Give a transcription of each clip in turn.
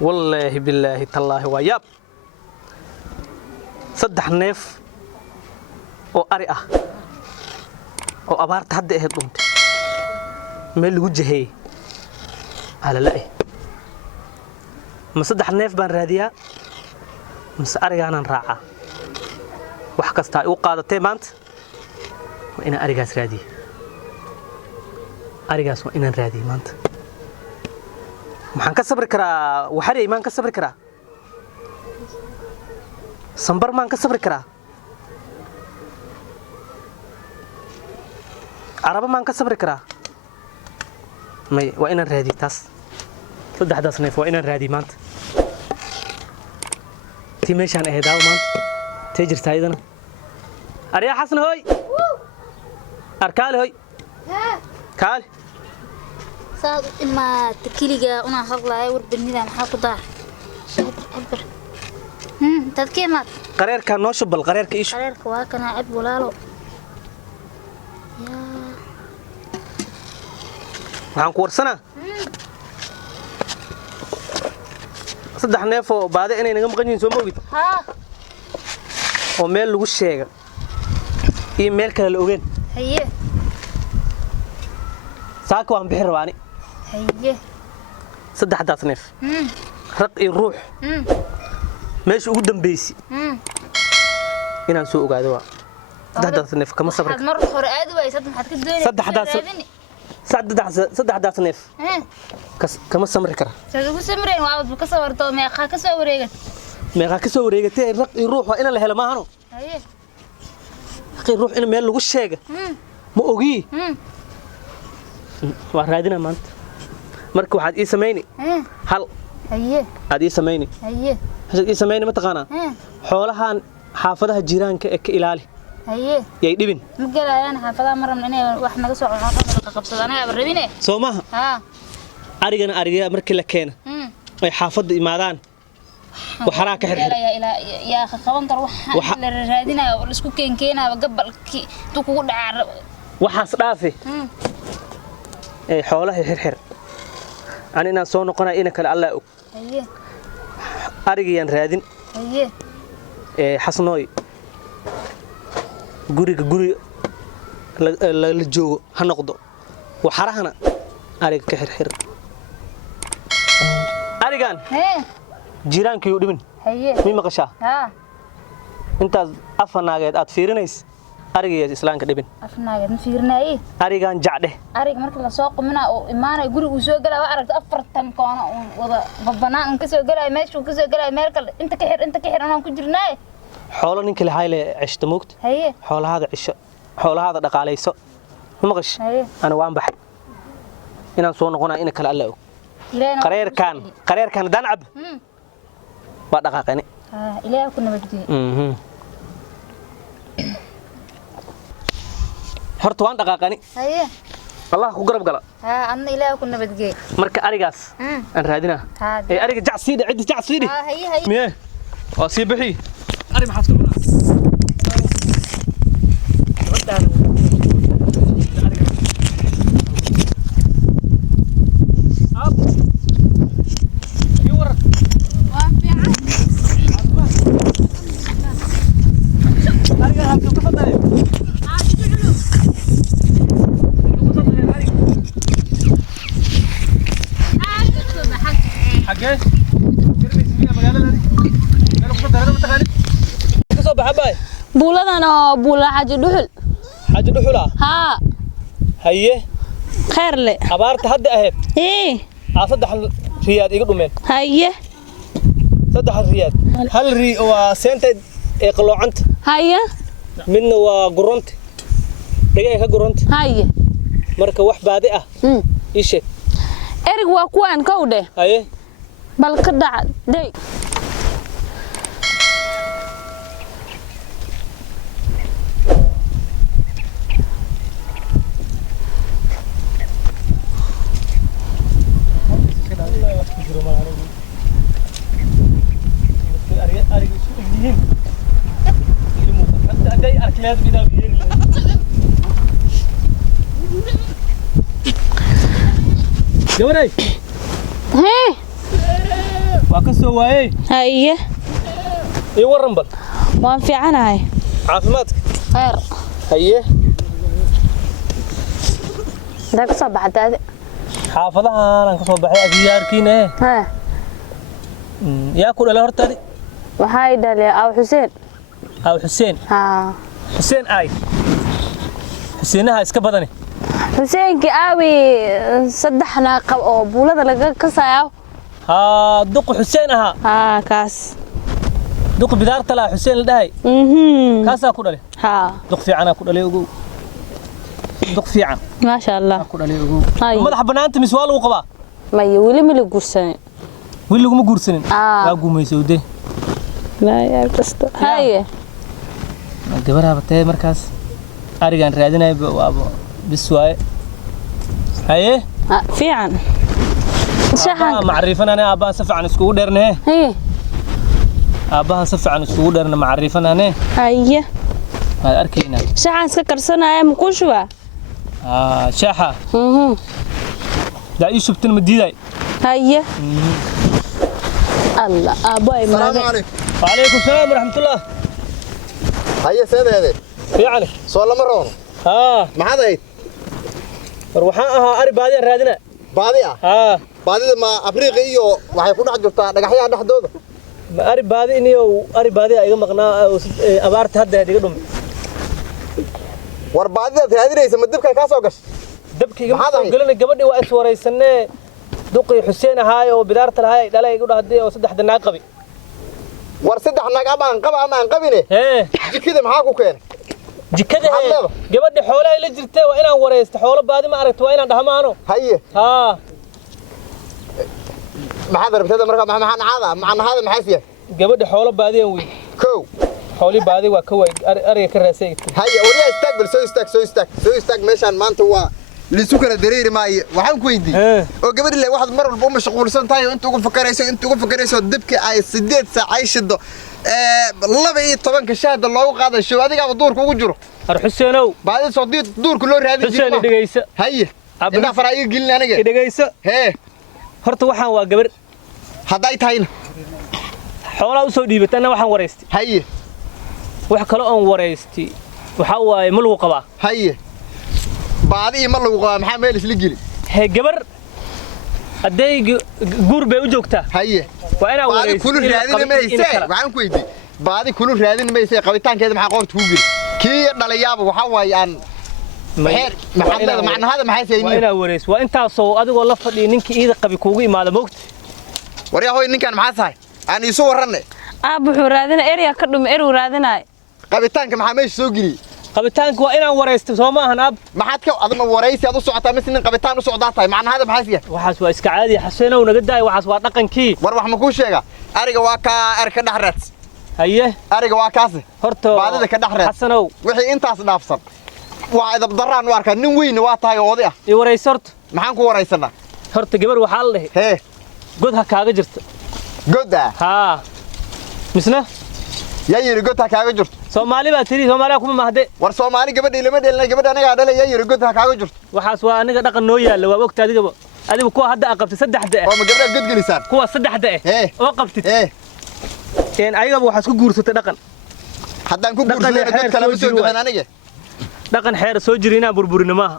والله بالله تالله وياب صدح نيف oo ari ah oo abaarta hadda ay dhuntay meel lagu jahay ala la'ay ma saddex neef baan raadiyaa mas arigaanan raaca wax kasta ay u qaadatay maanta waa inaan arigaas raadiyo arigaas waa inaan raadiyo maanta maxaan ka sabri karaa waxari imaan ka sabri karaa sambar maan ka sabri karaa عربة ما نكسر كرا ما وين الرادي تاس صدق هذا صنف وين الرادي مانت تيمش عن إهداء مانت تجر سايدنا أريا حسن هوي أركال هوي كال صاد إما تكيلي أنا هلا وربني ذا محاق ضار أكبر تذكير مات قرير كان نوشب بالقرير كإيش قرير كواكنا عب ولا له waxaan ku warsanaa saddex neef oo baade inay naga maqan yihiin soo moogid oo meel lagu sheega iyo meel kale la ogeen haye saaka waan bixir rabaani haye saddexdaas neef raq iyo ruux meesha ugu dambeysay inaan soo ogaado waa saddexdaas neef kama sabri mar hore aad way saddex ka doonay saddexdaas neef kama samri kara sidoo ku samreen waa ka soo warto meeqa ka soo wareegatay raq iyo ruux waa in la helo maahano haye raq ruux in meel lagu sheega ma ogi waa raadina maanta marka waxaad ii sameeyni hal haye aad ii sameeyni haye waxaad ii sameeyni ma taqaana xoolahan xaafadaha jiraanka ee ka ilaali haye yay dhibin ma galayaan xaafadaha maran inay wax naga soo qabsadaan ay rabine Soomaha arigana ariga markii la keeno ay xaafada imaadaan waxara ka xirxir yaa qaban kar waxa la raadinayo oo isku keenkeenaba gabalki tu kugu dhacar waxaas dhaafi ee xoolaha xirxir anina soo noqonaa in kale Allah og haye arigiyan raadin haye xasnooy guriga la joogo ha noqdo waxarahana ariga ka xirxir arigan jiraankii u dhibin haye mi maqashaa intaas afanaageed aad fiirinays ariga islaanka dhibin afnaageed ma fiirinaay arigan jacde ariga marka la soo qumina oo imaanay guriga uu soo galay waa aragta 40 koona wada babanaan ka soo galay meesha uu ka soo galay meel kale inta ka xir anaan ku jirnaa xoolo ninka la hayle cishta moogta haye xoolahaada cisho xoolahaada dhaqaalayso ma maqash ana waan baxay inaan soo noqonaa in kale Allah og qareerkan danab waa dhaqaaqani ilaahay ku nabadgeliyo horta waan dhaqaaqani haye Allah ku garab gala anna ilaahay ku nabadgeliyo marka arigaas aan raadina ariga jacsiida cid jacsiidi haye haye miye waa sii bixi ari maxaad ku cunaa buuladan oo buula xaji dhuxul haa haye khayr le abaarta hadda aheed saddex riyaad iga dhumeen haye saddex riyaad hal ri waa seentay ee qaloocanta haye midna waa gurunta dhagay ka gurunta haye marka wax baadi ah ii sheeg erig waa kuwan ka u dheh haye bal ka dhac day Gawray. Hey. waa ka soo waayay haye ii waran bal waan fiicanahay caafimaadka khayr haye inta ka soo baxdaade xaafadahan aan ka soo baxay agiyaarkiina ha yaa ku dhalay hortaadi waxay dhalay aw Xuseen aw Xuseen ha Xuseen ay Xuseenaha iska badani Xuseenki aawi saddexna qab oo buulada laga kasaayo ha duq Xuseen aha ha kaas duq bidaarta la Xuseen la dhahay kaasa ku dhalay ha duq fiicana ku dhalay ugu duq fiican ma sha Allah ku dhalay ugu madax banaanta miswaal uu qabaa ma wili ma la guursan wili laguma guursanin waa guumaysowday la yaa kasta haye gabadha batay markaas arigan raadinay waabo biswaaye haye fiican shahan macrifanana aabbaha si fiican iskugu dheernee haye aabbaha si fiican iskugu dheerna macrifanane haye ma arkayna shahan iska karsanaya ma ku shuba shaaha daa ii shubtin ma diiday haye الله أبوي السلام عليكم. وعليكم السلام ورحمة الله. هيا سيدة هذه. يعني. سؤال مرون. ما هذا هيد. روحها أري بادي رادنا. بادي بادي ما أفريقيا إيو وحيكون حجرتا نجحيا نحدود. أري بادي إنيو أري بادي أيام مقنا أبارت هذا هذي قدوم. بادي هذه رئيس مدبك كاسوقش. دبك قلنا قبلني وقت ورا السنة. دوقي حسين هاي وبدارة الهاي لا يقولوا هدي وصدح الناقبي ورصدح الناقبة عن قبينه ايه جكده معاكو كان جكده قبل حوله اللي جرته وانا وريست حوله بعد ما عرفت وين دهمانو هي ما هذا بتهذا مركب مع هذا محاسيه قبل حوله بعد وين كو حولي بعد وكوي اري كراسي هي وريا استقبل سو استق مشان ما انت هو لسوكر دريري ماي waxaan ku weydiin oo gabadh ilaa waxaad mar walba u mashquulsan tahay inta ugu fakarayso dibka ay 8 saac ay shido 12 ka shaada loogu qaaday show adiga duurka ugu jiro har Xuseenow baadi soo duurka loo raadin jiray Xuseen dhigaysa haye inta faraayo gelin aniga dhigaysa horta waxaan waa gabar haday tahayna xoolaha u soo dhiibatana waxaan wareystay haye wax kale oo wareystay waxa waaye ma lagu qabaa haye baadi ma lagu qaa maxaa meel isla geli he gabar aday guur bay u joogtaa haye waa ina baadi kullu raadin meesay waxaan ku weydiin baadi kullu raadin meesay qabitaankeeda maxaa qoorta ku geli kii dhaliyaaba waxa waayaan maxamed macnaheeda maxay saynii waa ina wareys waa intaasoo adigoo la fadhiyo ninkii iida qabi kuugu imaada moogta wariya hooy ninkan maxaa tahay aan isu waranay wuxuu raadina area ka dhum eruu raadinay qabitaanka maxaa meesha soo geli qabitaanku waa inaan wareysto soo ma ahan ab maxaad ka adama wareysi aad u socotaa nin qabitaan u socdaa tahay macnaheeda maxay yahay waxaas waa iska caadi Xuseenow naga daay waxaas waa dhaqankii war wax ma ku sheega ariga waa ka arka dhaxreed haye ariga waa kaas horto baadida ka dhaxreed Xasanow wixii intaas dhaafsan waa idab daraan u arkaa nin weyn waa tahay oodi ah i wareysorto maxaan ku wareysanaa horta gabar waxa la dhahay god ha kaaga jirto goda misna yaa yiri god ha kaaga jirto Soomaali baa tiri Soomaaliya kuma mahde war Soomaali gabadha ilama dheelna gabadha anaga dhalay yaa yiri god ha kaaga jirto waxaas waa aniga dhaqan noo yaala waa waqti adiga kuwa hadda aqabtay saddexda oo ma gabadha god gelisaan kuwa saddexda oo qabtid ayaga waxaas ku guursatay dhaqan haddaan ku guursaday god kala soo gaban aniga dhaqan xeer soo jirina burburina maaha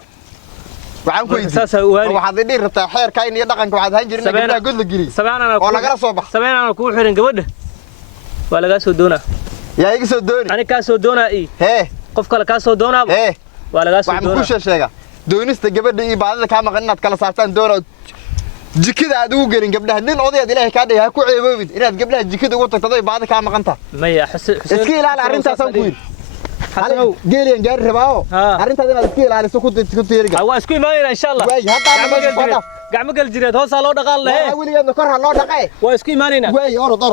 waxaan ku weydiin waxaad idin rabtaa xeerkayn iyo dhaqanka waxaad han jirin gabadha god la geliyo oo laga soo bax sameeyana ku xiran gabadha waa laga soo doonaa yaa iga soo dooni ani ka soo doonaa qof kale ka soo doonaa waa laga soo doonaa waxaan ku sheega doonista gabadha iyo baadida ka maqan inaad kala saartaan doonaa jikada aad ugu gelin gabdhaha nin odayaad ilaahay ka dhayaa ku ceeboobin inaad gabdhaha jikada ugu tagto ay baadida ka maqan tahay maya iska ilaali arrintaas aan ku yiri Xasanow geeliyan gaari rabaa arrintaas inaad iska ilaaliso ku tiiriga waa isku imaanayna insha Allah way hadda gacmo gal jireed hoos loo dhaqaal lahayn waligeedna kor ha loo dhaqay waa isku imaanayna way orod